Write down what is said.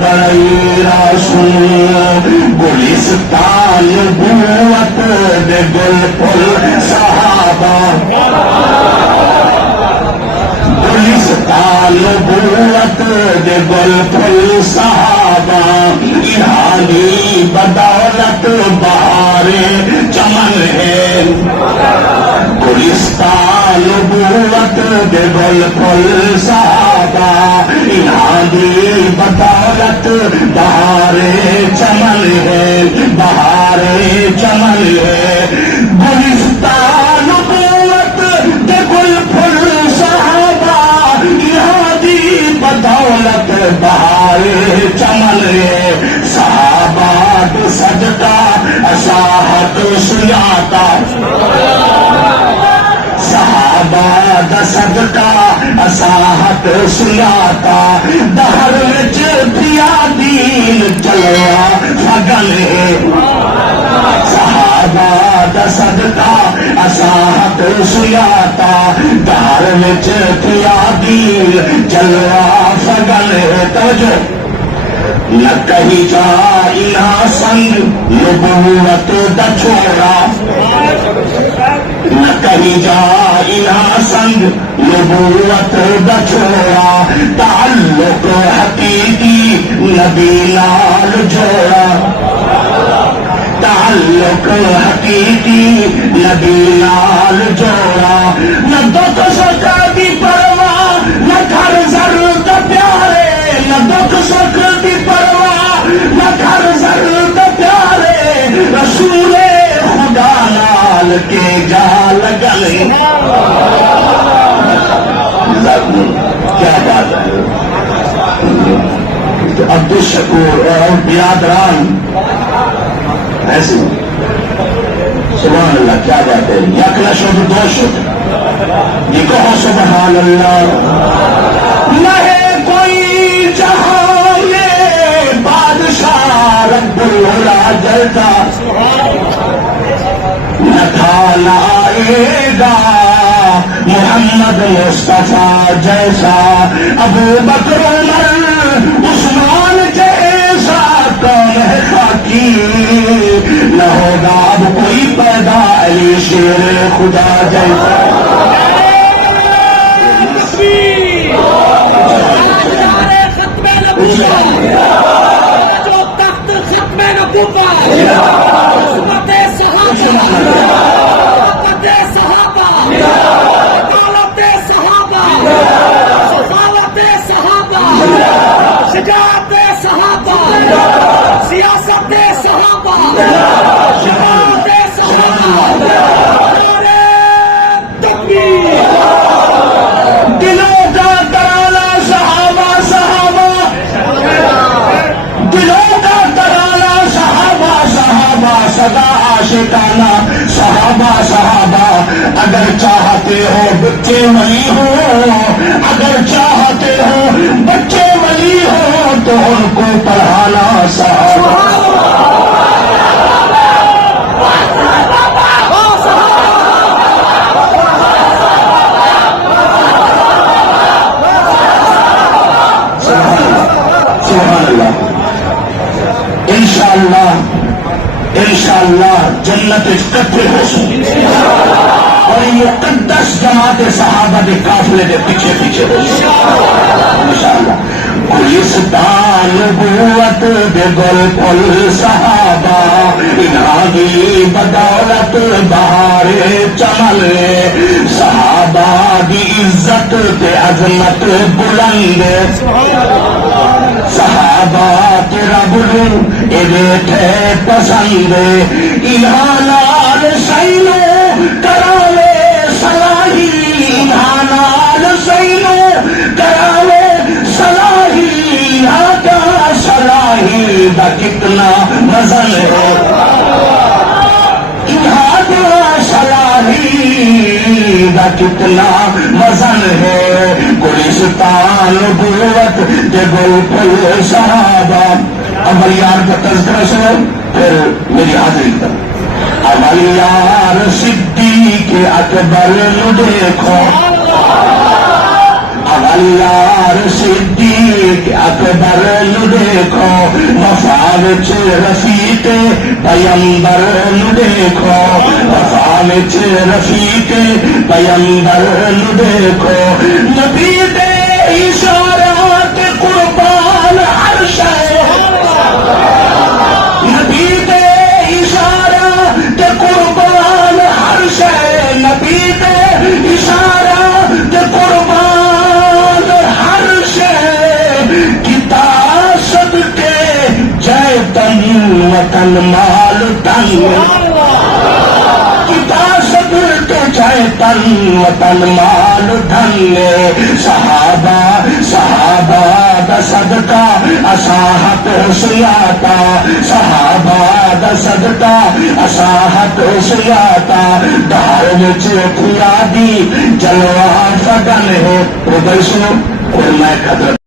بڑی رسول گلستان نبوت دے گل پھل صحابہ گلستان نبوت دے گل پھل صحابہ یہاں بدولت بہار چمن ہے گلستان نبوت دے گل پھل صحابہ یہاں بدولت بہار چمن ہے بہار چمن ہے گلستان نبوت دے گل پھل صحابہ یہاں بدولت بہار چمن ہے صحابہ صدقہ اصاحت سیاتا صحابہ دا صدقہ اصاحت سیاتا دہر وچ پیا دین چلوا فگل ہے صحابہ دا صدقہ اصاحت سیاتا دہر وچ پیا دین چلوا فگل ہے توجہ نہ کہیں جا الہ سنگ نبوت دا چھوڑا نہ کہیں جا الہ سنگ نبوت دا چھوڑا تعلق حقیقی نبی نال جوڑا تعلق حقیقی نبی نال جوڑا نہ دکھ سکھ دی پرواہ نہ گھر زر دا پیارے نہ دکھ سکھ دی پرواہ نہ گھر زر دا پیارے رسول خدا نال کے جا لگلے کیا بات ہے عبد الشکور اور برادران ایسے سبحان اللہ کیا بات ہے یک نہ شد دو شد یہ کہو سبحان اللہ نہ ہے کوئی جہاں میں بادشاہ رب العلا جلتا نہ تھا نہ آئے گا محمد مصطفیٰ جیسا ابو بکر عمر عثمان جیسا کون ہے خاکی نہ ہوگا اب کوئی پیدا علی شیر خدا جیسا جو تخت ختم نبوت شجاعت صحابہ سیاست صحابہ شفاعت صحابہ تکبیر دلوں کا ترانہ صحابہ صحابہ دلوں کا ترانہ صحابہ صحابہ صدا عاشقانہ صحابہ صحابہ اگر چاہتے ہو بچے ولی ہو اگر چاہتے ہو بچے ولی ہو تو ان کو پڑھانا صحابہ سبحان اللہ انشاءاللہ جنت اکٹھے ہو سکے اور یہ مقدس جماعت صحابہ کے قافلے کے پیچھے پیچھے ہو انشاءاللہ گلستان نبوت دے گل پھل صحابہ انہاں دی بدولت بہار چمن صحابہ دی عزت تے عظمت بلند صحابہ تے رب نوں اے ویکھے پسند انہاں نال سینو کراوے صلاحی انہاں نال سینو کراوے صلاحی انہاں کا صلاحی دا کتنا وزن ہے انہاں کا صلاحی دا کتنا وزن ہے گلستان نبوت دے گل پھل صحابہ اولیار کا تذکرہ سنو پھر میری حاضری کر اولیار صدیق اکبر نو دیکھو اولیار صدیق صدیق اکبر نو دیکھو وفا وچ رفیق پیمبر نو دیکھو وفا وچ رفیق پیمبر نو دیکھو نبی دے اشارات قربان ہر شے نبی دے اشارات قربان ہر شے نبی دے اشارات قربان ہر شے کتاب صدقے جائے تن وطن مال تن کتاب صدقے جائے تن وطن مال دھن صحابہ دا صدقہ اساحت حسیاتا صحابہ دا صدقہ اساحت حسیاتا دار وچ کھلا دی جلوہ فگن ہے وہ گئی سنو اور میں قدر